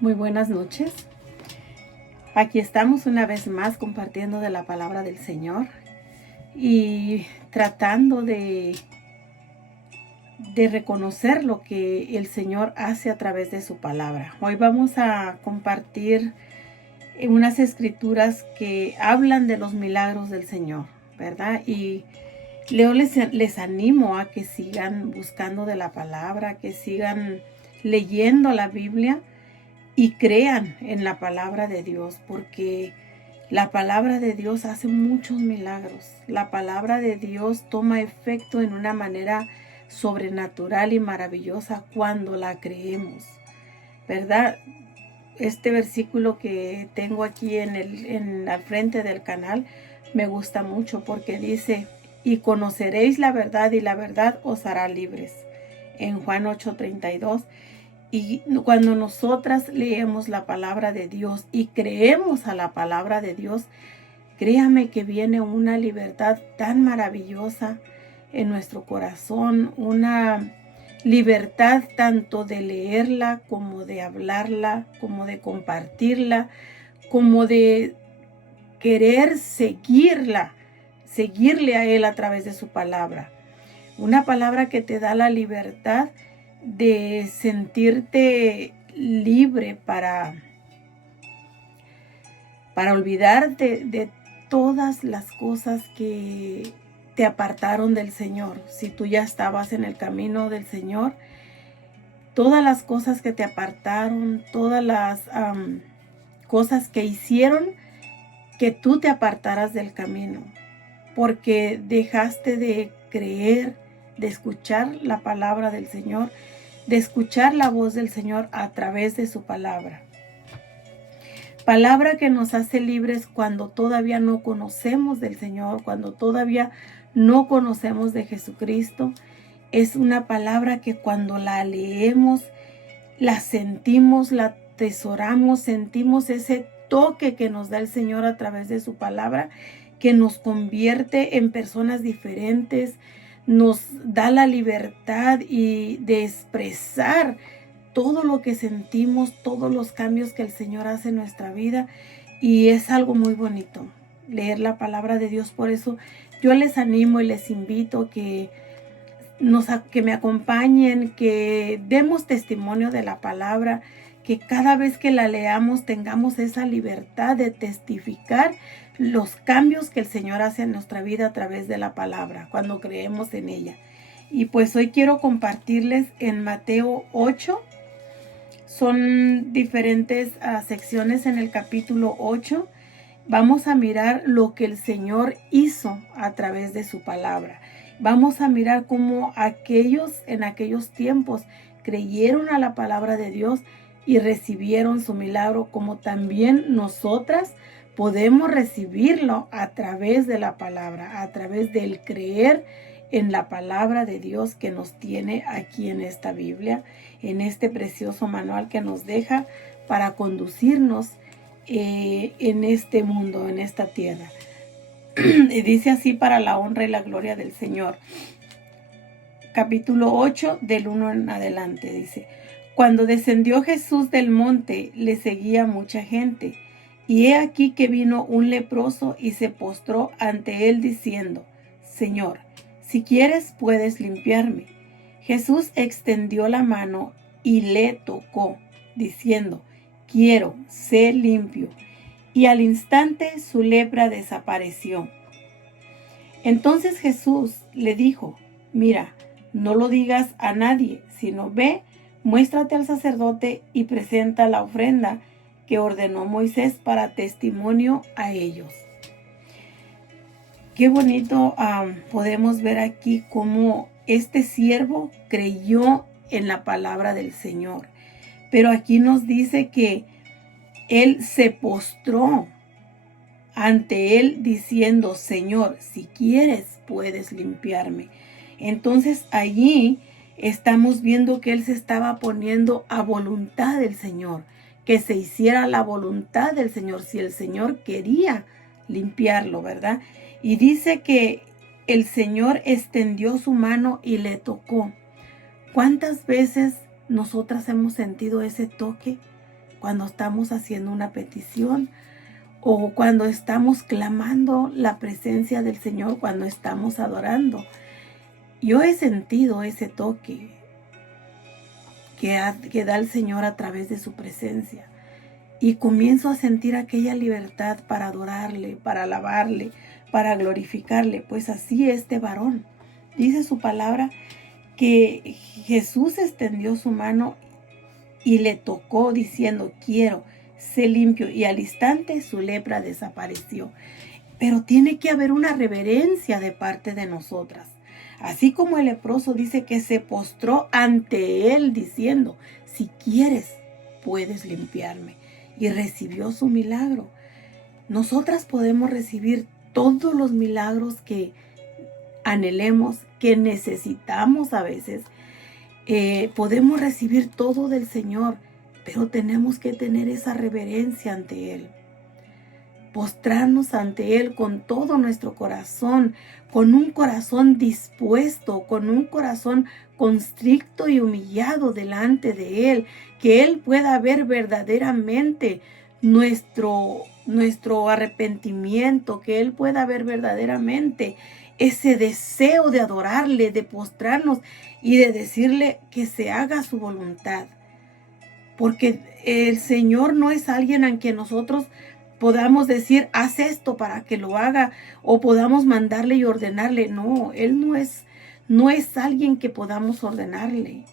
Muy buenas noches. Aquí estamos una vez más compartiendo de la palabra del Señor y tratando de reconocer lo que el Señor hace a través de su palabra. Hoy vamos a compartir unas escrituras que hablan de los milagros del Señor, ¿verdad? Y les animo a que sigan buscando de la palabra, que sigan leyendo la Biblia y crean en la palabra de Dios, porque la palabra de Dios hace muchos milagros. La palabra de Dios toma efecto en una manera sobrenatural y maravillosa cuando la creemos, ¿verdad? Este versículo que tengo aquí en la frente del canal me gusta mucho porque dice: y conoceréis la verdad y la verdad os hará libres, en Juan 8:32. Y cuando nosotras leemos la palabra de Dios y creemos a la palabra de Dios, créame que viene una libertad tan maravillosa en nuestro corazón, una libertad tanto de leerla como de hablarla, como de compartirla, como de querer seguirle a Él a través de su palabra. Una palabra que te da la libertad de sentirte libre para olvidarte de todas las cosas que te apartaron del Señor. Si tú ya estabas en el camino del Señor, todas las cosas que te apartaron, todas las cosas que hicieron que tú te apartaras del camino, porque dejaste de creer, de escuchar la palabra del Señor, de escuchar la voz del Señor a través de su palabra. Palabra que nos hace libres cuando todavía no conocemos del Señor, cuando todavía no conocemos de Jesucristo. Es una palabra que cuando la leemos, la sentimos, la atesoramos, sentimos ese toque que nos da el Señor a través de su palabra, que nos convierte en personas diferentes, nos da la libertad de expresar todo lo que sentimos, todos los cambios que el Señor hace en nuestra vida, y es algo muy bonito leer la palabra de Dios. Por eso yo les animo y les invito que me acompañen, que demos testimonio de la palabra, que cada vez que la leamos tengamos esa libertad de testificar los cambios que el Señor hace en nuestra vida a través de la palabra, cuando creemos en ella. Y pues hoy quiero compartirles en Mateo 8, son diferentes secciones en el capítulo 8. Vamos a mirar lo que el Señor hizo a través de su palabra. Vamos a mirar cómo en aquellos tiempos creyeron a la palabra de Dios y recibieron su milagro, como también nosotras podemos recibirlo a través de la palabra, a través del creer en la palabra de Dios que nos tiene aquí en esta Biblia, en este precioso manual que nos deja para conducirnos en este mundo, en esta tierra. Y dice así: para la honra y la gloria del Señor. Capítulo 8, del 1 en adelante, dice: cuando descendió Jesús del monte, le seguía mucha gente, y he aquí que vino un leproso y se postró ante él diciendo: Señor, si quieres puedes limpiarme. Jesús extendió la mano y le tocó, diciendo: quiero, sé limpio. Y al instante su lepra desapareció. Entonces Jesús le dijo: mira, no lo digas a nadie, sino ve, muéstrate al sacerdote y presenta la ofrenda que ordenó Moisés para testimonio a ellos. Qué bonito podemos ver aquí cómo este siervo creyó en la palabra del Señor. Pero aquí nos dice que él se postró ante él diciendo: Señor, si quieres puedes limpiarme. Entonces allí estamos viendo que él se estaba poniendo a voluntad del Señor, que se hiciera la voluntad del Señor, si el Señor quería limpiarlo, ¿verdad? Y dice que el Señor extendió su mano y le tocó. ¿Cuántas veces nosotras hemos sentido ese toque cuando estamos haciendo una petición o cuando estamos clamando la presencia del Señor, cuando estamos adorando. Yo he sentido ese toque que da el Señor a través de su presencia. Y comienzo a sentir aquella libertad para adorarle, para alabarle, para glorificarle. Pues así este varón. Dice su palabra que Jesús extendió su mano y le tocó diciendo, quiero, sé limpio. Y al instante su lepra desapareció. Pero tiene que haber una reverencia de parte de nosotras. Así como el leproso dice que se postró ante él diciendo, si quieres, puedes limpiarme. Y recibió su milagro. Nosotras podemos recibir todos los milagros que anhelemos, que necesitamos a veces. Podemos recibir todo del Señor, pero tenemos que tener esa reverencia ante Él. Postrarnos ante Él con todo nuestro corazón, con un corazón dispuesto, con un corazón constricto y humillado delante de Él, que Él pueda ver verdaderamente nuestro arrepentimiento, que Él pueda ver verdaderamente ese deseo de adorarle, de postrarnos y de decirle que se haga su voluntad. Porque el Señor no es alguien a quien nosotros podamos decir, haz esto para que lo haga, o podamos mandarle y ordenarle. No, Él no es alguien que podamos ordenarle,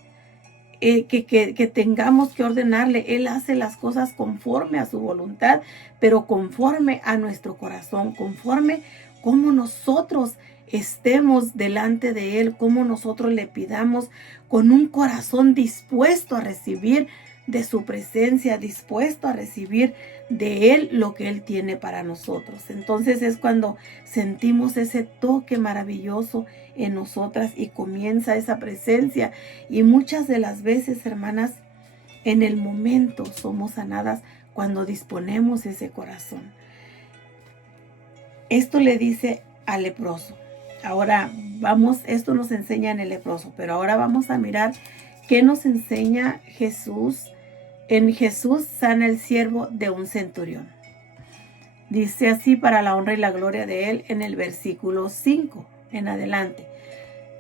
que tengamos que ordenarle. Él hace las cosas conforme a su voluntad, pero conforme a nuestro corazón, conforme como nosotros estemos delante de Él, como nosotros le pidamos con un corazón dispuesto a recibir de su presencia, dispuesto a recibir de Él lo que Él tiene para nosotros. Entonces es cuando sentimos ese toque maravilloso en nosotras y comienza esa presencia. Y muchas de las veces, hermanas, en el momento somos sanadas cuando disponemos ese corazón. Esto le dice al leproso. Ahora vamos, esto nos enseña en el leproso, pero ahora vamos a mirar qué nos enseña Jesús. En Jesús sana el siervo de un centurión. Dice así para la honra y la gloria de Él en el versículo 5 en adelante.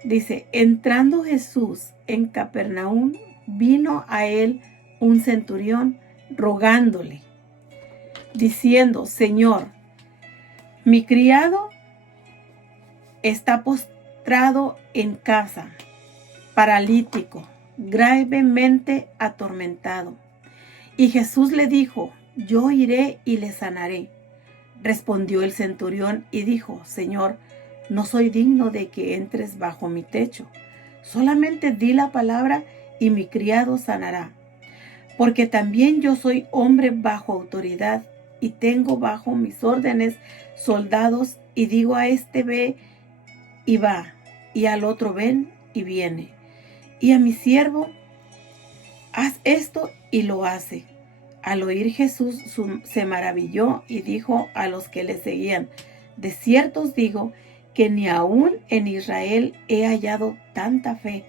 Dice, entrando Jesús en Capernaum, vino a Él un centurión rogándole, diciendo, Señor, mi criado está postrado en casa, paralítico, gravemente atormentado. Y Jesús le dijo, yo iré y le sanaré. Respondió el centurión y dijo, Señor, no soy digno de que entres bajo mi techo. Solamente di la palabra y mi criado sanará. Porque también yo soy hombre bajo autoridad y tengo bajo mis órdenes soldados y digo a este ve y va, y al otro ven y viene. Y a mi siervo, haz esto y lo hace. Al oír Jesús se maravilló y dijo a los que le seguían, de cierto os digo que ni aún en Israel he hallado tanta fe.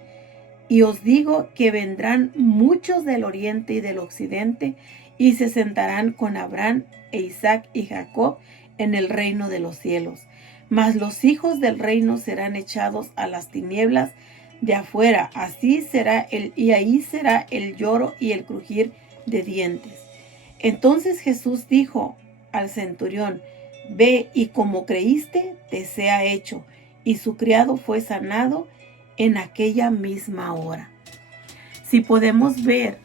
Y os digo que vendrán muchos del oriente y del occidente y se sentarán con Abraham e Isaac y Jacob en el reino de los cielos. Mas los hijos del reino serán echados a las tinieblas de afuera, ahí será el lloro y el crujir de dientes. Entonces Jesús dijo al centurión, ve y como creíste, te sea hecho. Y su criado fue sanado en aquella misma hora. Si podemos ver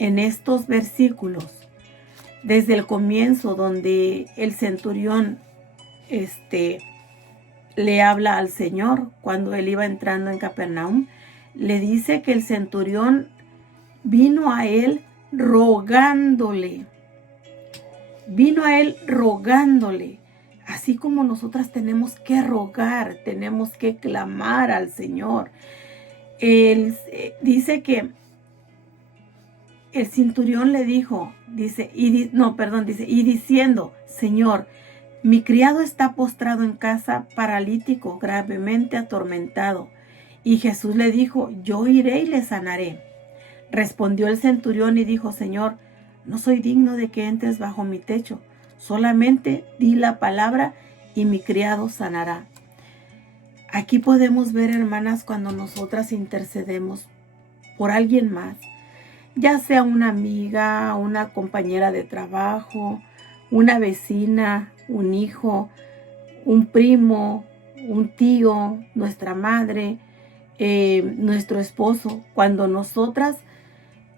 en estos versículos, desde el comienzo donde el centurión le habla al Señor cuando él iba entrando en Capernaum, le dice que el centurión vino a él rogándole. Vino a él rogándole. Así como nosotras tenemos que rogar, tenemos que clamar al Señor. Él dice que el centurión le dijo, y diciendo, Señor, mi criado está postrado en casa, paralítico, gravemente atormentado. Y Jesús le dijo, yo iré y le sanaré. Respondió el centurión y dijo, Señor, no soy digno de que entres bajo mi techo. Solamente di la palabra y mi criado sanará. Aquí podemos ver, hermanas, cuando nosotras intercedemos por alguien más, ya sea una amiga, una compañera de trabajo, una vecina, un hijo, un primo, un tío, nuestra madre, nuestro esposo. Cuando nosotras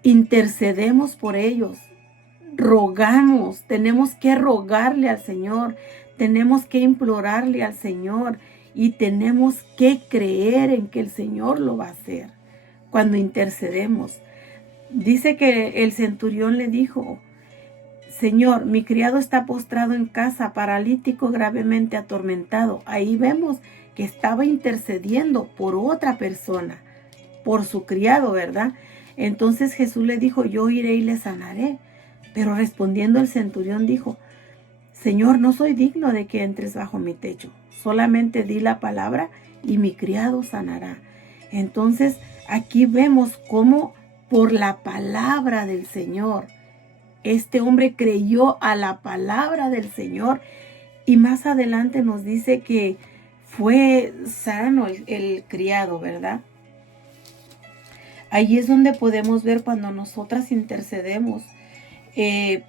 intercedemos por ellos, rogamos, tenemos que rogarle al Señor, tenemos que implorarle al Señor y tenemos que creer en que el Señor lo va a hacer. Cuando intercedemos, dice que el centurión le dijo: Señor, mi criado está postrado en casa, paralítico, gravemente atormentado. Ahí vemos que estaba intercediendo por otra persona, por su criado, ¿verdad? Entonces Jesús le dijo: yo iré y le sanaré. Pero respondiendo el centurión dijo: Señor, no soy digno de que entres bajo mi techo. Solamente di la palabra y mi criado sanará. Entonces aquí vemos cómo por la palabra del Señor, este hombre creyó a la palabra del Señor, y más adelante nos dice que fue sano el criado, ¿verdad? Ahí es donde podemos ver cuando nosotras intercedemos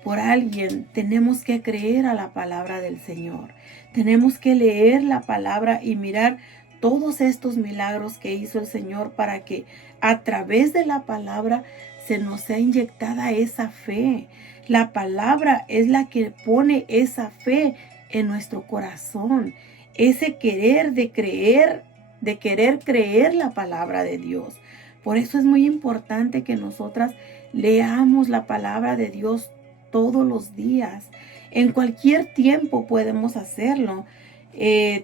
por alguien, tenemos que creer a la palabra del Señor. Tenemos que leer la palabra y mirar todos estos milagros que hizo el Señor para que a través de la palabra se nos sea inyectada esa fe. La palabra es la que pone esa fe en nuestro corazón, ese querer de creer, de querer creer la palabra de Dios. Por eso es muy importante que nosotras leamos la palabra de Dios todos los días. En cualquier tiempo podemos hacerlo.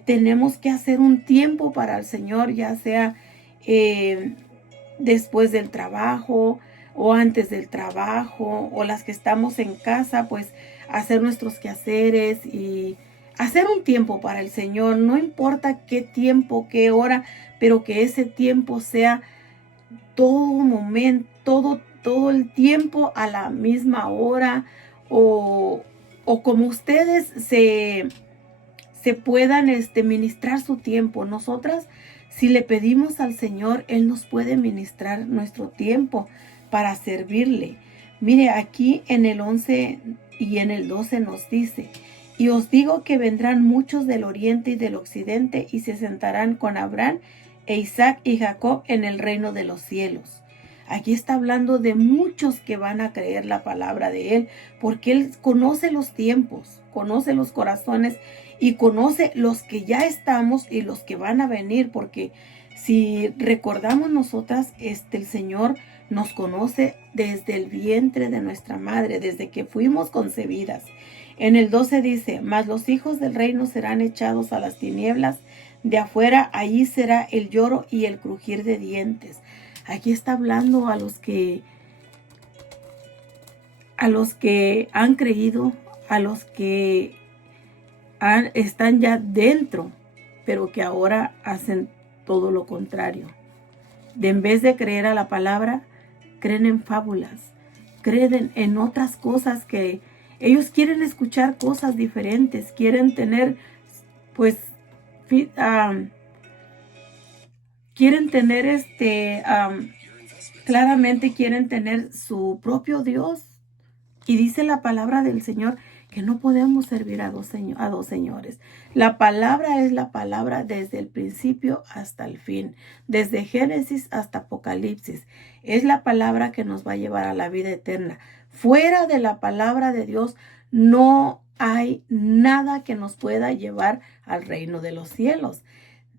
Tenemos que hacer un tiempo para el Señor, ya sea después del trabajo o antes del trabajo, o las que estamos en casa, pues hacer nuestros quehaceres y hacer un tiempo para el Señor. No importa qué tiempo, qué hora, pero que ese tiempo sea todo momento, todo el tiempo a la misma hora, o como ustedes se puedan ministrar su tiempo. Nosotras, si le pedimos al Señor, Él nos puede ministrar nuestro tiempo para servirle. Mire, aquí en el 11 y en el 12 nos dice: y os digo que vendrán muchos del oriente y del occidente y se sentarán con Abraham e Isaac y Jacob en el reino de los cielos. Aquí está hablando de muchos que van a creer la palabra de Él, porque Él conoce los tiempos, conoce los corazones y conoce los que ya estamos y los que van a venir, porque si recordamos nosotras, el Señor nos conoce desde el vientre de nuestra madre, desde que fuimos concebidas. En el 12 dice: mas los hijos del reino serán echados a las tinieblas de afuera, allí será el lloro y el crujir de dientes. Aquí está hablando a los que han creído, a los que están ya dentro, pero que ahora hacen todo lo contrario. En vez de creer a la palabra, creen en fábulas, creen en otras cosas, que ellos quieren escuchar cosas diferentes, quieren tener, pues, quieren tener claramente quieren tener su propio Dios. Y dice la palabra del Señor que no podemos servir a dos señores. La palabra es la palabra desde el principio hasta el fin, desde Génesis hasta Apocalipsis. Es la palabra que nos va a llevar a la vida eterna. Fuera de la palabra de Dios no hay nada que nos pueda llevar al reino de los cielos.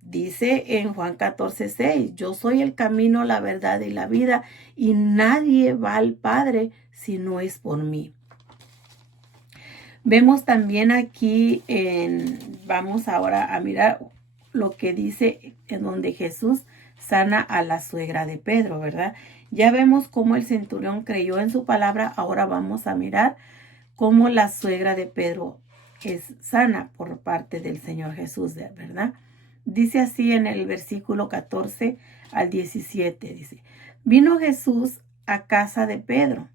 Dice en Juan 14:6, yo soy el camino, la verdad y la vida, y nadie va al Padre si no es por mí. Vemos también aquí, vamos ahora a mirar lo que dice en donde Jesús sana a la suegra de Pedro, ¿verdad? Ya vemos cómo el centurión creyó en su palabra. Ahora vamos a mirar cómo la suegra de Pedro es sana por parte del Señor Jesús, ¿verdad? Dice así en el versículo 14 al 17, dice: vino Jesús a casa de Pedro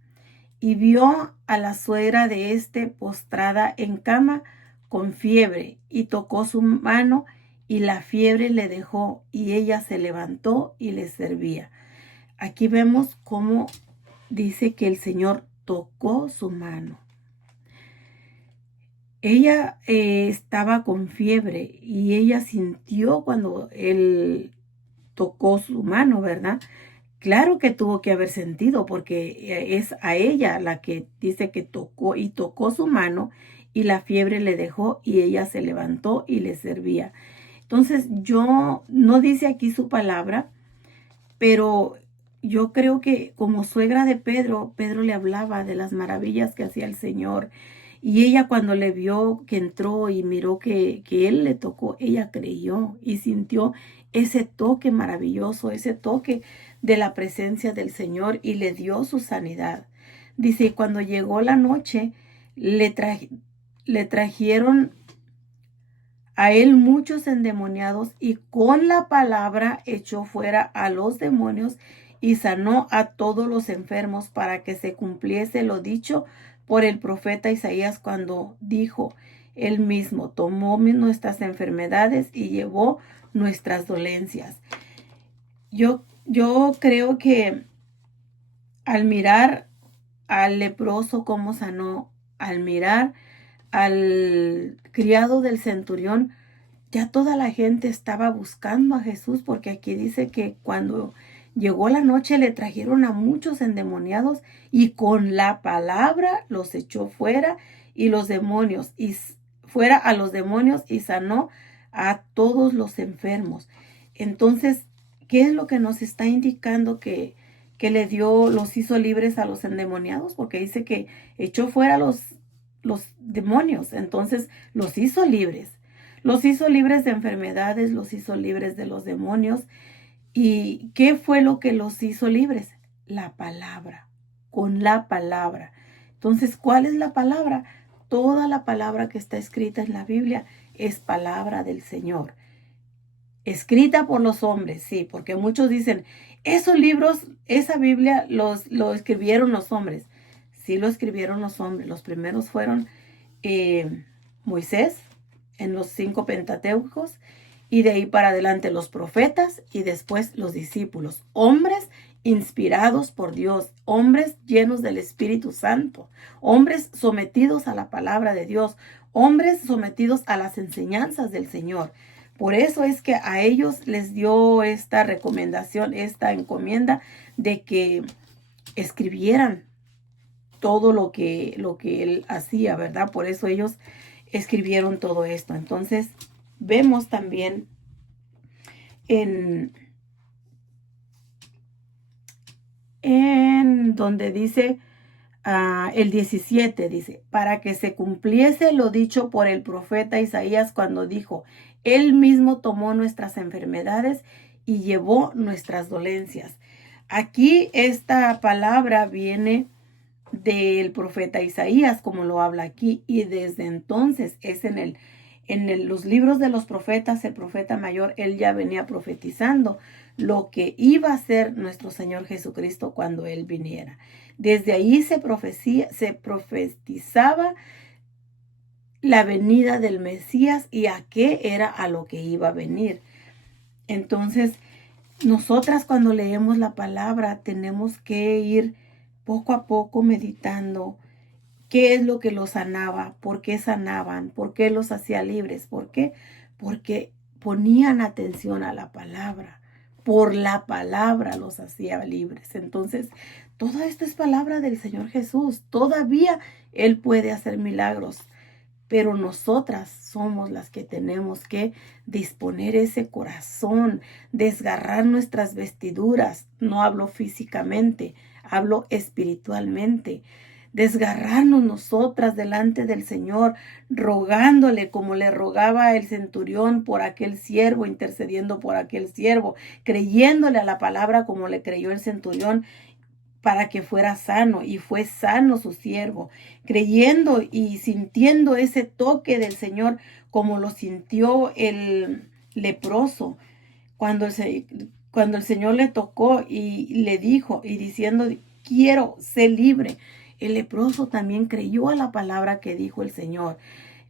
y vio a la suegra de éste postrada en cama con fiebre, y tocó su mano, y la fiebre le dejó, y ella se levantó y le servía. Aquí vemos cómo dice que el Señor tocó su mano. Ella estaba con fiebre y ella sintió cuando él tocó su mano, ¿verdad? Claro que tuvo que haber sentido porque es a ella la que dice que tocó y tocó su mano y la fiebre le dejó y ella se levantó y le servía. Entonces yo no dice aquí su palabra, pero yo creo que como suegra de Pedro, Pedro le hablaba de las maravillas que hacía el Señor. Y ella cuando le vio que entró y miró que él le tocó, ella creyó y sintió ese toque maravilloso, ese toque de la presencia del Señor y le dio su sanidad. Dice, cuando llegó la noche, le trajeron a él muchos endemoniados y con la palabra echó fuera a los demonios y sanó a todos los enfermos para que se cumpliese lo dicho por el profeta Isaías cuando dijo, él mismo tomó nuestras enfermedades y llevó nuestras dolencias. Yo creo que al mirar al leproso cómo sanó, al mirar al criado del centurión, ya toda la gente estaba buscando a Jesús, porque aquí dice que cuando llegó la noche le trajeron a muchos endemoniados y con la palabra los echó fuera y los demonios y fuera a los demonios y sanó a todos los enfermos. Entonces, ¿qué es lo que nos está indicando que le dio, los hizo libres a los endemoniados? Porque dice que echó fuera los demonios, entonces los hizo libres. Los hizo libres de enfermedades, los hizo libres de los demonios. ¿Y qué fue lo que los hizo libres? La palabra, con la palabra. Entonces, ¿cuál es la palabra? Toda la palabra que está escrita en la Biblia es palabra del Señor. Escrita por los hombres, sí, porque muchos dicen, esos libros, esa Biblia lo escribieron los hombres. Sí lo escribieron los hombres. Los primeros fueron Moisés, en los 5 Pentateucos, y de ahí para adelante los profetas y después los discípulos, hombres inspirados por Dios, hombres llenos del Espíritu Santo, hombres sometidos a la palabra de Dios, hombres sometidos a las enseñanzas del Señor. Por eso es que a ellos les dio esta recomendación, esta encomienda de que escribieran todo lo que él hacía, ¿verdad? Por eso ellos escribieron todo esto. Entonces, vemos también en donde dice el 17, dice, para que se cumpliese lo dicho por el profeta Isaías cuando dijo, él mismo tomó nuestras enfermedades y llevó nuestras dolencias. Aquí esta palabra viene del profeta Isaías, como lo habla aquí, y desde entonces es los libros de los profetas, el profeta mayor, él ya venía profetizando lo que iba a ser nuestro Señor Jesucristo cuando él viniera. Desde ahí se profetizaba la venida del Mesías y a qué era a lo que iba a venir. Entonces, nosotras cuando leemos la palabra tenemos que ir poco a poco meditando qué es lo que los sanaba, por qué sanaban, por qué los hacía libres, ¿por qué? Porque ponían atención a la palabra, por la palabra los hacía libres. Entonces, todo esto es palabra del Señor Jesús, todavía Él puede hacer milagros, pero nosotras somos las que tenemos que disponer ese corazón, desgarrar nuestras vestiduras. No hablo físicamente, hablo espiritualmente. Desgarrarnos nosotras delante del Señor, rogándole como le rogaba el centurión por aquel siervo, intercediendo por aquel siervo, creyéndole a la palabra como le creyó el centurión, para que fuera sano, y fue sano su siervo, creyendo y sintiendo ese toque del Señor como lo sintió el leproso cuando el Señor le tocó y le dijo y diciendo, quiero ser libre. El leproso también creyó a la palabra que dijo el Señor.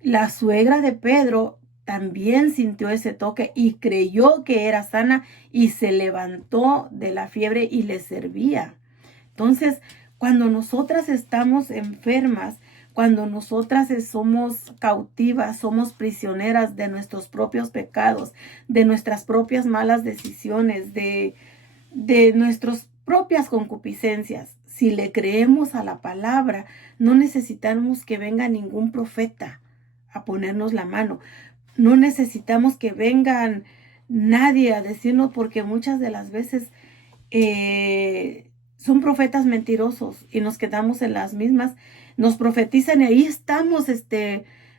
La suegra de Pedro también sintió ese toque y creyó que era sana y se levantó de la fiebre y le servía. Entonces, cuando nosotras estamos enfermas, cuando nosotras somos cautivas, somos prisioneras de nuestros propios pecados, de nuestras propias malas decisiones, de nuestras propias concupiscencias, si le creemos a la palabra, no necesitamos que venga ningún profeta a ponernos la mano. No necesitamos que vengan nadie a decirnos, porque muchas de las veces son profetas mentirosos y nos quedamos en las mismas, nos profetizan y ahí estamos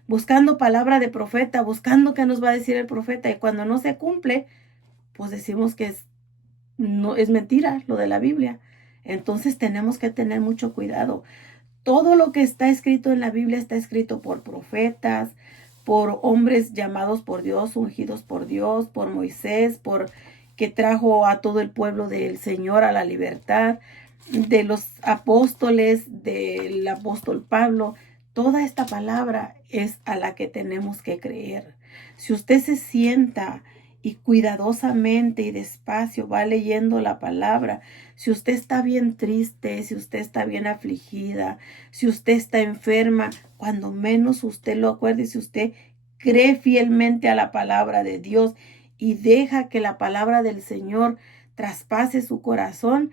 buscando palabra de profeta, buscando qué nos va a decir el profeta, y cuando no se cumple, pues decimos que no es mentira lo de la Biblia. Entonces tenemos que tener mucho cuidado. Todo lo que está escrito en la Biblia está escrito por profetas, por hombres llamados por Dios, ungidos por Dios, por Moisés, por que trajo a todo el pueblo del Señor a la libertad, de los apóstoles, del apóstol Pablo. Toda esta palabra es a la que tenemos que creer. Si usted se sienta y cuidadosamente y despacio va leyendo la palabra, si usted está bien triste, si usted está bien afligida, si usted está enferma, cuando menos usted lo acuerde, si usted cree fielmente a la palabra de Dios y deja que la palabra del Señor traspase su corazón,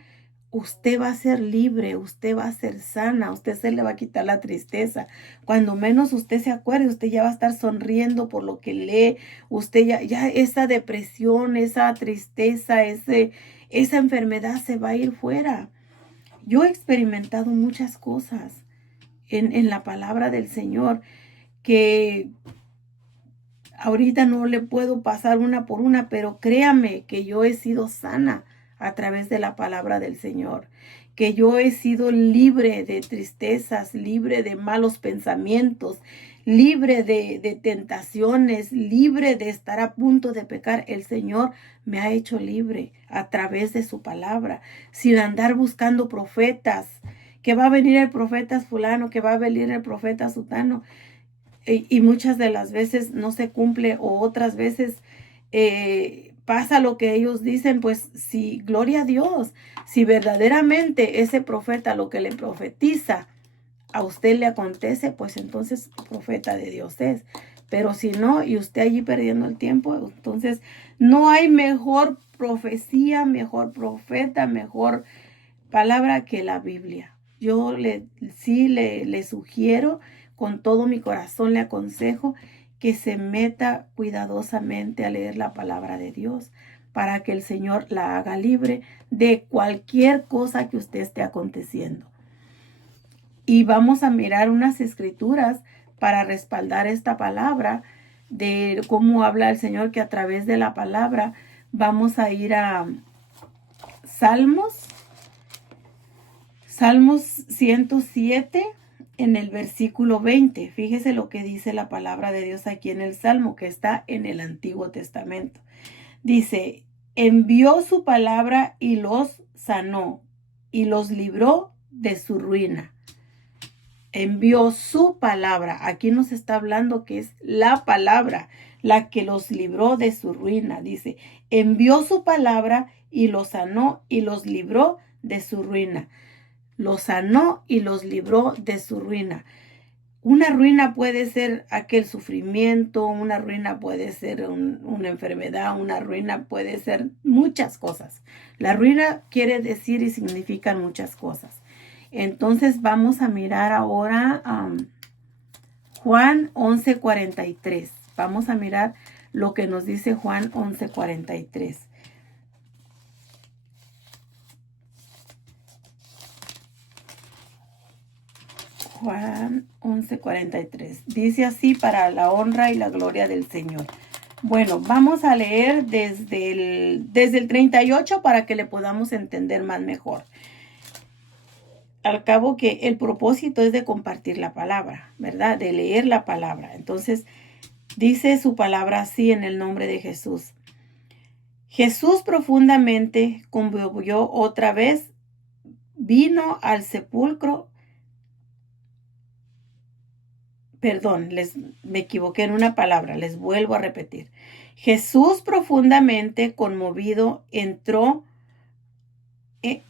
usted va a ser libre, usted va a ser sana, usted se le va a quitar la tristeza. Cuando menos usted se acuerde, usted ya va a estar sonriendo por lo que lee, usted ya esa depresión, esa tristeza, esa enfermedad se va a ir fuera. Yo he experimentado muchas cosas en la palabra del Señor que ahorita no le puedo pasar una por una, pero créame que yo he sido sana a través de la palabra del Señor, que yo he sido libre de tristezas, libre de malos pensamientos, libre de tentaciones, libre de estar a punto de pecar. El Señor me ha hecho libre a través de su palabra, sin andar buscando profetas, que va a venir el profeta fulano, que va a venir el profeta sutano. Y muchas de las veces no se cumple, o otras veces pasa lo que ellos dicen. Pues sí, gloria a Dios, si verdaderamente ese profeta lo que le profetiza a usted le acontece, pues entonces profeta de Dios es. Pero si no, y usted allí perdiendo el tiempo, entonces no hay mejor profecía, mejor profeta, mejor palabra que la Biblia. Yo le sugiero, con todo mi corazón le aconsejo que se meta cuidadosamente a leer la palabra de Dios, para que el Señor la haga libre de cualquier cosa que usted esté aconteciendo. Y vamos a mirar unas escrituras para respaldar esta palabra, de cómo habla el Señor, que a través de la palabra vamos a ir a Salmos 107, en el versículo 20. Fíjese lo que dice la palabra de Dios aquí en el Salmo, que está en el Antiguo Testamento. Dice: envió su palabra y los sanó y los libró de su ruina. Envió su palabra. Aquí nos está hablando que es la palabra la que los libró de su ruina. Dice: envió su palabra y los sanó y los libró de su ruina. Los sanó y los libró de su ruina. Una ruina puede ser aquel sufrimiento, una ruina puede ser una enfermedad, una ruina puede ser muchas cosas. La ruina quiere decir y significa muchas cosas. Entonces vamos a mirar ahora Juan 11:43. Vamos a mirar lo que nos dice Juan 11:43. Juan 11:43. Dice así, para la honra y la gloria del Señor. Bueno, vamos a leer desde el 38 para que le podamos entender más mejor. Al cabo que el propósito es de compartir la palabra, ¿verdad? De leer la palabra. Entonces, dice su palabra así, en el nombre de Jesús. Jesús profundamente conmovió otra vez, vino al sepulcro Perdón, me equivoqué en una palabra, les vuelvo a repetir. Jesús profundamente conmovido entró.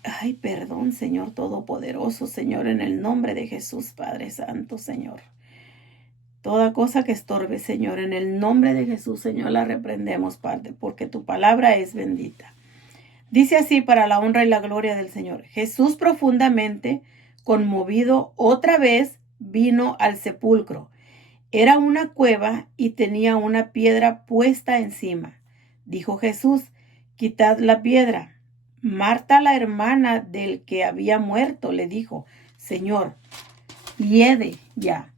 Ay, perdón, Señor Todopoderoso, Señor, en el nombre de Jesús, Padre Santo, Señor. Toda cosa que estorbe, Señor, en el nombre de Jesús, Señor, la reprendemos, Padre, porque tu palabra es bendita. Dice así para la honra y la gloria del Señor. Jesús profundamente conmovido otra vez vino al sepulcro. Era una cueva y tenía una piedra puesta encima. Dijo Jesús, quitad la piedra. Marta, la hermana del que había muerto, le dijo, Señor, hiede ya,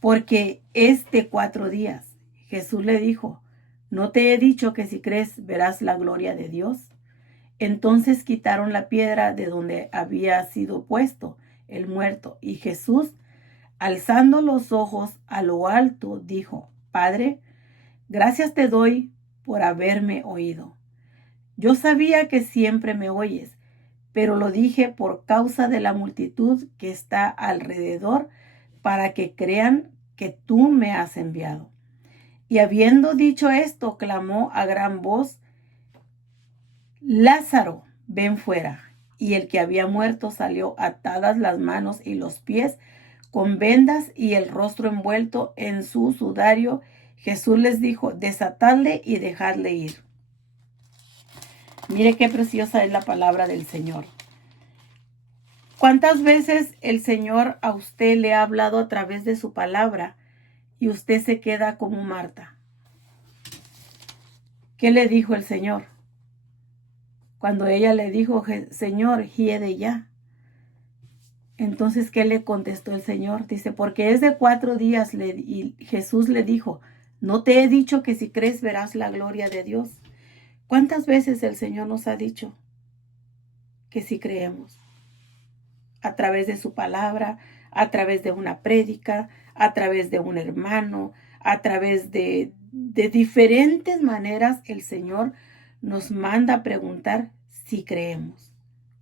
porque es de 4 días. Jesús le dijo, ¿no te he dicho que si crees verás la gloria de Dios? Entonces quitaron la piedra de donde había sido puesto el muerto, y Jesús, alzando los ojos a lo alto, dijo, Padre, gracias te doy por haberme oído. Yo sabía que siempre me oyes, pero lo dije por causa de la multitud que está alrededor, para que crean que tú me has enviado. Y habiendo dicho esto, clamó a gran voz, Lázaro, ven fuera. Y el que había muerto salió, atadas las manos y los pies con vendas y el rostro envuelto en su sudario. Jesús les dijo, desatadle y dejadle ir. Mire qué preciosa es la palabra del Señor. ¿Cuántas veces el Señor a usted le ha hablado a través de su palabra y usted se queda como Marta? ¿Qué le dijo el Señor? Cuando ella le dijo, Señor, hiede ya. Entonces, ¿qué le contestó el Señor? Dice, porque es de 4 días. Y Jesús le dijo, ¿no te he dicho que si crees verás la gloria de Dios? ¿Cuántas veces el Señor nos ha dicho que si creemos? A través de su palabra, a través de una prédica, a través de un hermano, a través de diferentes maneras el Señor nos manda a preguntar si creemos.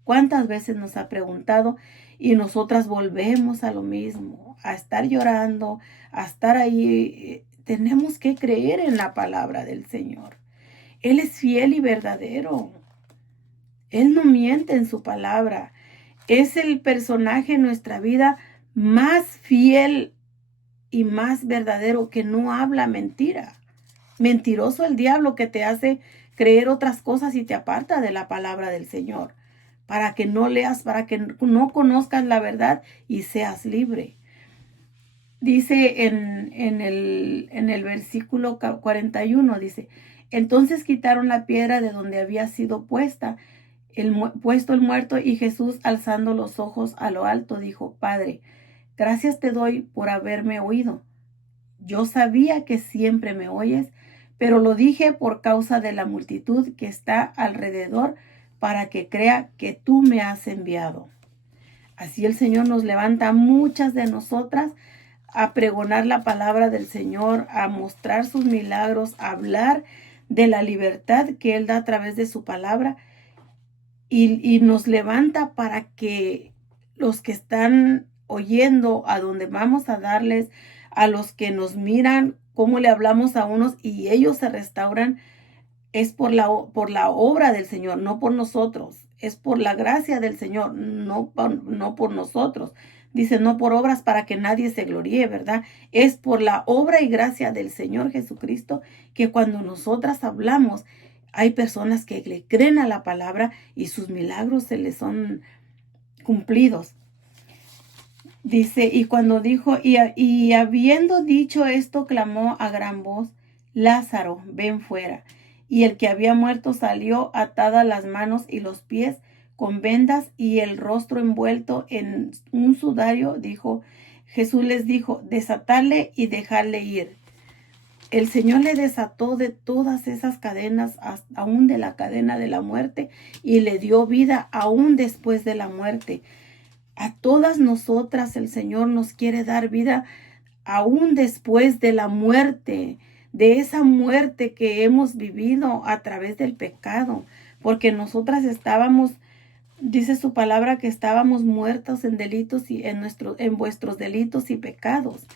¿Cuántas veces nos ha preguntado y nosotras volvemos a lo mismo, a estar llorando, a estar ahí? Tenemos que creer en la palabra del Señor. Él es fiel y verdadero. Él no miente en su palabra. Es el personaje en nuestra vida más fiel y más verdadero, que no habla mentira. Mentiroso el diablo, que te hace creer otras cosas y te aparta de la palabra del Señor, para que no leas, para que no conozcas la verdad y seas libre. Dice en el versículo 41, dice, entonces quitaron la piedra de donde había sido puesto el muerto, y Jesús, alzando los ojos a lo alto, dijo, Padre, gracias te doy por haberme oído. Yo sabía que siempre me oyes, pero lo dije por causa de la multitud que está alrededor, para que crea que tú me has enviado. Así el Señor nos levanta a muchas de nosotras a pregonar la palabra del Señor, a mostrar sus milagros, a hablar de la libertad que Él da a través de su palabra, y nos levanta para que los que están oyendo, a donde vamos a darles, a los que nos miran, cómo le hablamos a unos y ellos se restauran, es por la obra del Señor, no por nosotros. Es por la gracia del Señor, no por nosotros. Dice, no por obras para que nadie se gloríe, ¿verdad? Es por la obra y gracia del Señor Jesucristo, que cuando nosotras hablamos, hay personas que le creen a la palabra y sus milagros se les son cumplidos. Dice, y cuando dijo, y habiendo dicho esto, clamó a gran voz, Lázaro, ven fuera. Y el que había muerto salió, atadas las manos y los pies con vendas y el rostro envuelto en un sudario. Dijo, Jesús les dijo, desatadle y dejadle ir. El Señor le desató de todas esas cadenas, aún de la cadena de la muerte, y le dio vida aún después de la muerte. A todas nosotras el Señor nos quiere dar vida aún después de la muerte, de esa muerte que hemos vivido a través del pecado, porque nosotras estábamos, dice su palabra, que estábamos muertos en delitos y en vuestros delitos y pecados.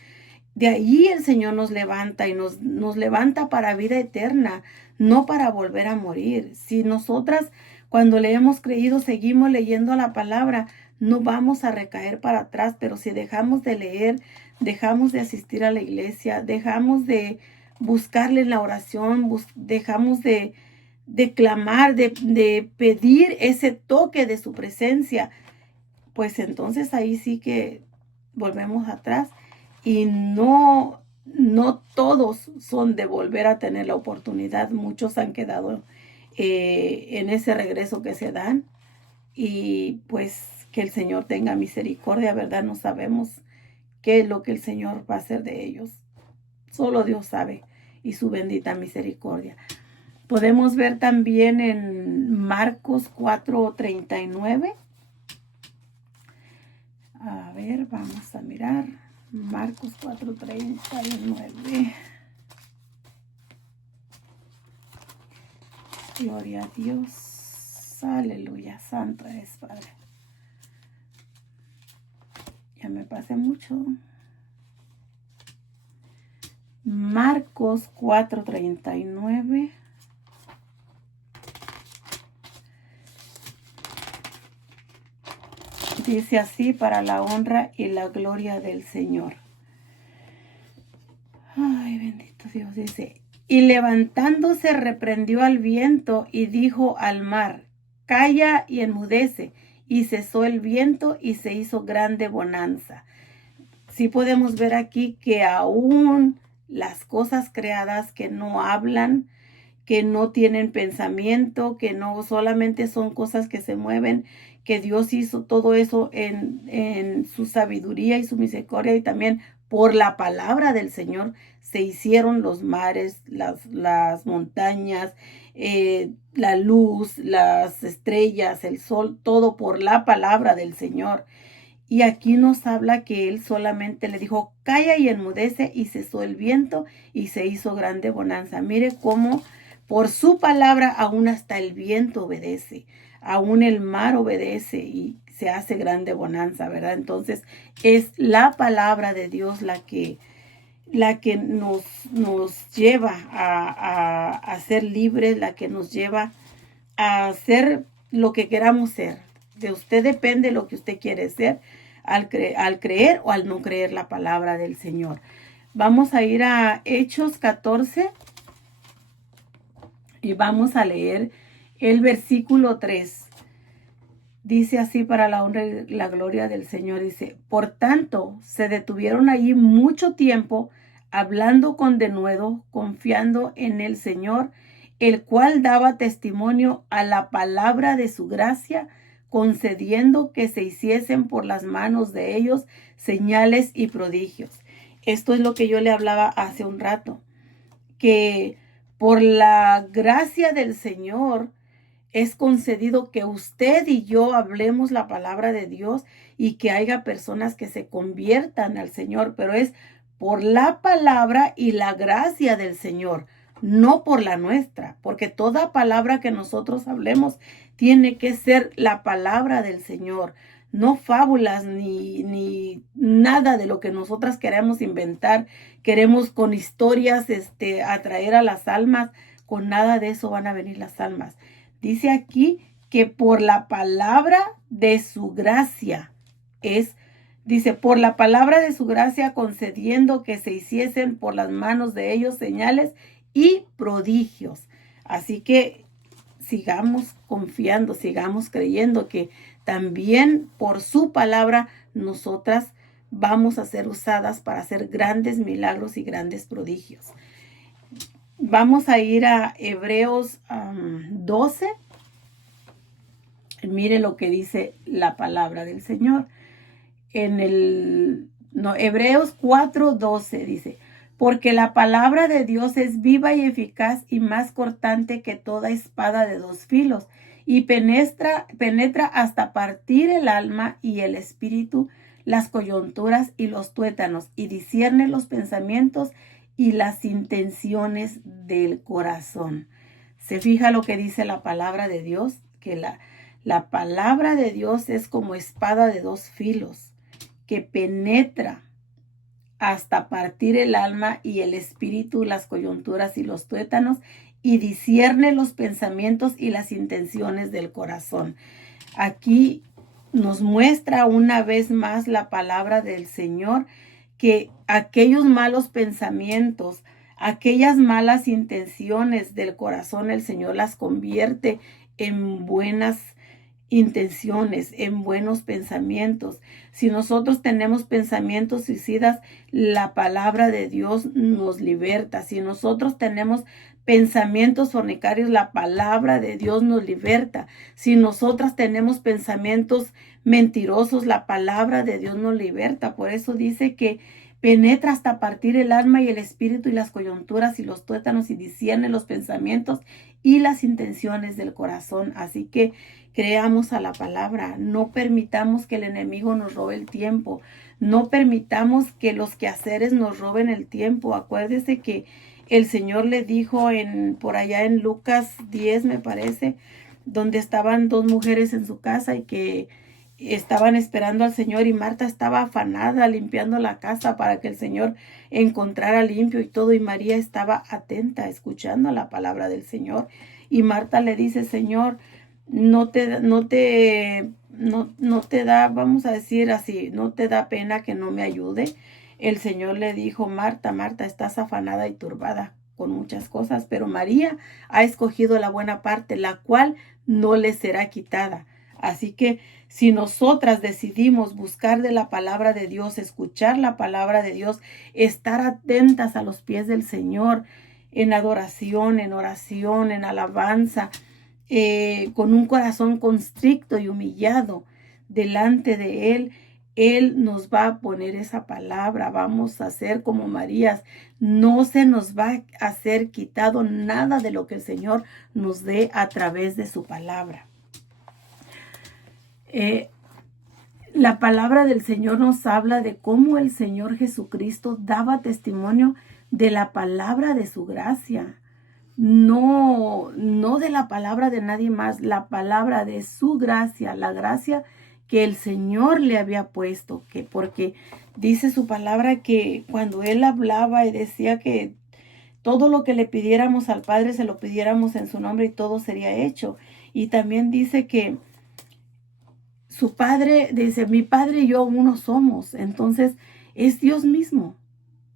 De ahí el Señor nos levanta y nos levanta para vida eterna, no para volver a morir. Si nosotras, cuando le hemos creído, seguimos leyendo la palabra, no vamos a recaer para atrás, pero si dejamos de leer, dejamos de asistir a la iglesia, dejamos de buscarle en la oración, dejamos de clamar, de pedir ese toque de su presencia, pues entonces ahí sí que volvemos atrás y no todos son de volver a tener la oportunidad. Muchos han quedado en ese regreso que se dan y pues que el Señor tenga misericordia, ¿verdad? No sabemos qué es lo que el Señor va a hacer de ellos. Solo Dios sabe y su bendita misericordia. Podemos ver también en Marcos 4:39. A ver, vamos a mirar. Marcos 4:39. Gloria a Dios. Aleluya. Santo eres, Padre. Ya me pasé mucho. Marcos 4:39. Dice así: para la honra y la gloria del Señor. Ay, bendito Dios. Dice: y levantándose reprendió al viento y dijo al mar: calla y enmudece. Y cesó el viento y se hizo grande bonanza. Sí podemos ver aquí que aún las cosas creadas que no hablan, que no tienen pensamiento, que no solamente son cosas que se mueven, que Dios hizo todo eso en su sabiduría y su misericordia, y también por la palabra del Señor se hicieron los mares, las montañas, la luz, las estrellas, el sol, todo por la palabra del Señor. Y aquí nos habla que él solamente le dijo: calla y enmudece, y cesó el viento y se hizo grande bonanza. Mire cómo por su palabra aún hasta el viento obedece, aún el mar obedece y se hace grande bonanza, ¿verdad? Entonces es la palabra de Dios la que nos lleva a ser libres, la que nos lleva a hacer lo que queramos ser. De usted depende lo que usted quiere ser, al creer o al no creer la palabra del Señor. Vamos a ir a Hechos 14 y vamos a leer el versículo 3. Dice así: para la honra y la gloria del Señor. Dice: por tanto, se detuvieron allí mucho tiempo, hablando con denuedo, confiando en el Señor, el cual daba testimonio a la palabra de su gracia, concediendo que se hiciesen por las manos de ellos señales y prodigios. Esto es lo que yo le hablaba hace un rato, que por la gracia del Señor es concedido que usted y yo hablemos la palabra de Dios y que haya personas que se conviertan al Señor, pero es por la palabra y la gracia del Señor, no por la nuestra, porque toda palabra que nosotros hablemos tiene que ser la palabra del Señor, no fábulas ni nada de lo que nosotras queremos inventar. Queremos con historias atraer a las almas. Con nada de eso van a venir las almas. Dice aquí que por la palabra de su gracia dice, por la palabra de su gracia, concediendo que se hiciesen por las manos de ellos señales y prodigios. Así que sigamos confiando, sigamos creyendo que también por su palabra nosotras vamos a ser usadas para hacer grandes milagros y grandes prodigios. Vamos a ir a Hebreos 12. Mire lo que dice la palabra del Señor. Hebreos 4:12 dice: porque la palabra de Dios es viva y eficaz y más cortante que toda espada de dos filos, y penetra hasta partir el alma y el espíritu, las coyunturas y los tuétanos, y discierne los pensamientos y las intenciones del corazón. ¿Se fija lo que dice la palabra de Dios? Que la palabra de Dios es como espada de dos filos, que penetra hasta partir el alma y el espíritu, las coyunturas y los tuétanos, y discierne los pensamientos y las intenciones del corazón. Aquí nos muestra una vez más la palabra del Señor, que aquellos malos pensamientos, aquellas malas intenciones del corazón, el Señor las convierte en buenas intenciones, en buenos pensamientos. Si nosotros tenemos pensamientos suicidas, la palabra de Dios nos liberta. Si nosotros tenemos pensamientos fornicarios, la palabra de Dios nos liberta. Si nosotras tenemos pensamientos mentirosos, la palabra de Dios nos liberta. Por eso dice que penetra hasta partir el alma y el espíritu y las coyunturas y los tuétanos, y discierne los pensamientos y las intenciones del corazón. Así que creamos a la palabra, no permitamos que el enemigo nos robe el tiempo, no permitamos que los quehaceres nos roben el tiempo. Acuérdese que el Señor le dijo por allá en Lucas 10, me parece, donde estaban dos mujeres en su casa y que estaban esperando al Señor, y Marta estaba afanada limpiando la casa para que el Señor encontrara limpio y todo, y María estaba atenta escuchando la palabra del Señor. Y Marta le dice: Señor, no te da, vamos a decir así, no te da pena que no me ayude. El Señor le dijo: Marta, Marta, estás afanada y turbada con muchas cosas, pero María ha escogido la buena parte, la cual no le será quitada. Así que si nosotras decidimos buscar de la palabra de Dios, escuchar la palabra de Dios, estar atentas a los pies del Señor, en adoración, en oración, en alabanza, con un corazón constricto y humillado delante de Él nos va a poner esa palabra. Vamos a ser como Marías. No se nos va a ser quitado nada de lo que el Señor nos dé a través de su palabra. La palabra del Señor nos habla de cómo el Señor Jesucristo daba testimonio de la palabra de su gracia. No de la palabra de nadie más, la palabra de su gracia, la gracia que el Señor le había puesto, porque dice su palabra que cuando Él hablaba y decía que todo lo que le pidiéramos al Padre se lo pidiéramos en su nombre y todo sería hecho. Y también dice que su Padre, dice: mi Padre y yo uno somos. Entonces es Dios mismo,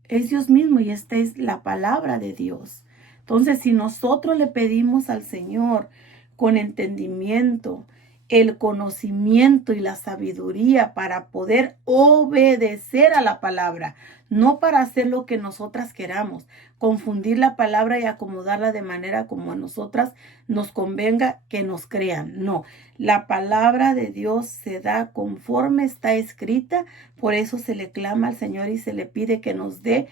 y esta es la palabra de Dios. Entonces, si nosotros le pedimos al Señor con entendimiento, el conocimiento y la sabiduría para poder obedecer a la palabra, no para hacer lo que nosotras queramos, confundir la palabra y acomodarla de manera como a nosotras nos convenga que nos crean. No, la palabra de Dios se da conforme está escrita. Por eso se le clama al Señor y se le pide que nos dé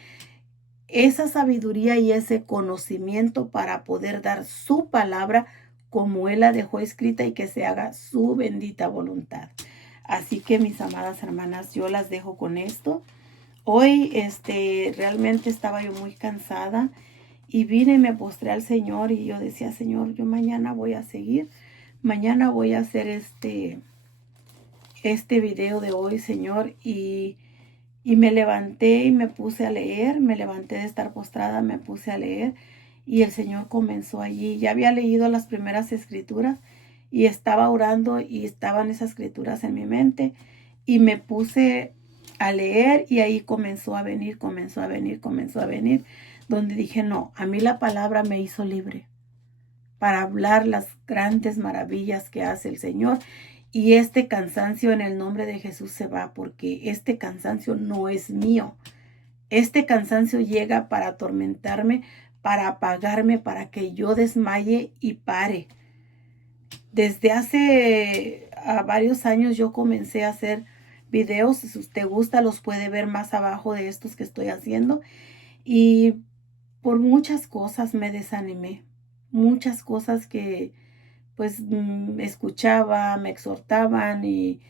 esa sabiduría y ese conocimiento para poder dar su palabra como Él la dejó escrita, y que se haga su bendita voluntad. Así que, mis amadas hermanas, yo las dejo con esto. Hoy realmente estaba yo muy cansada y vine y me postré al Señor, y yo decía: Señor, yo mañana voy a seguir. Mañana voy a hacer este video de hoy, Señor, y me levanté y me puse a leer. Me levanté de estar postrada, me puse a leer, y el Señor comenzó allí. Ya había leído las primeras escrituras y estaba orando, y estaban esas escrituras en mi mente, y me puse a leer, y ahí comenzó a venir, donde dije: no, a mí la palabra me hizo libre para hablar las grandes maravillas que hace el Señor. Y este cansancio en el nombre de Jesús se va, porque este cansancio no es mío. Este cansancio llega para atormentarme, para apagarme, para que yo desmaye y pare. Desde hace varios años yo comencé a hacer videos. Si usted gusta, los puede ver más abajo de estos que estoy haciendo. Y por muchas cosas me desanimé. Muchas cosas que pues escuchaba, me exhortaban, y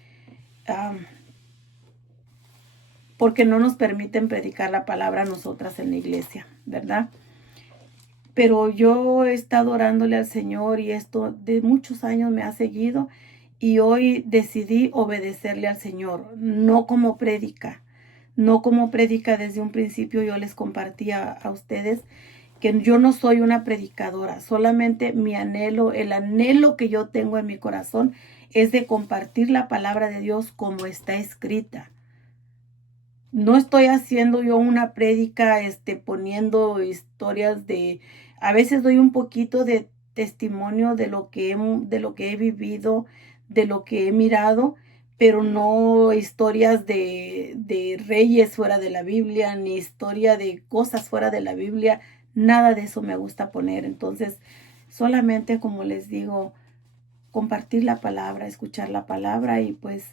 porque no nos permiten predicar la palabra a nosotras en la iglesia, ¿verdad? Pero yo he estado orándole al Señor, y esto de muchos años me ha seguido, y hoy decidí obedecerle al Señor, no como prédica, no como predica desde un principio. Yo les compartía a ustedes que yo no soy una predicadora, solamente mi anhelo, el anhelo que yo tengo en mi corazón es de compartir la palabra de Dios como está escrita. No estoy haciendo yo una prédica, poniendo historias a veces doy un poquito de testimonio de lo que he vivido, de lo que he mirado, pero no historias de reyes fuera de la Biblia, ni historia de cosas fuera de la Biblia, nada de eso me gusta poner. Entonces, solamente como les digo, compartir la palabra, escuchar la palabra y pues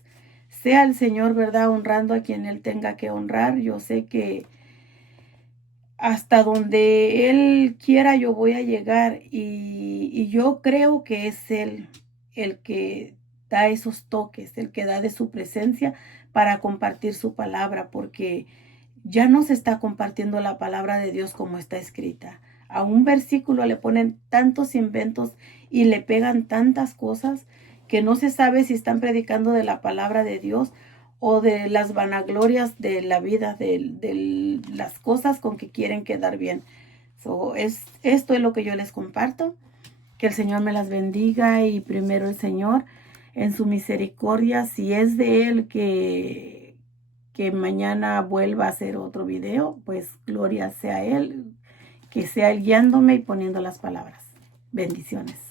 sea el Señor, ¿verdad? Honrando a quien Él tenga que honrar. Yo sé que hasta donde Él quiera yo voy a llegar y yo creo que es Él el que da esos toques, el que da de su presencia para compartir su palabra, porque ya no se está compartiendo la palabra de Dios como está escrita. A un versículo le ponen tantos inventos y le pegan tantas cosas que no se sabe si están predicando de la palabra de Dios o de las vanaglorias de la vida, de las cosas con que quieren quedar bien. Esto es lo que yo les comparto. Que el Señor me las bendiga y primero el Señor en su misericordia, si es de Él que mañana vuelva a hacer otro video, pues gloria sea a Él, que sea Él guiándome y poniendo las palabras. Bendiciones.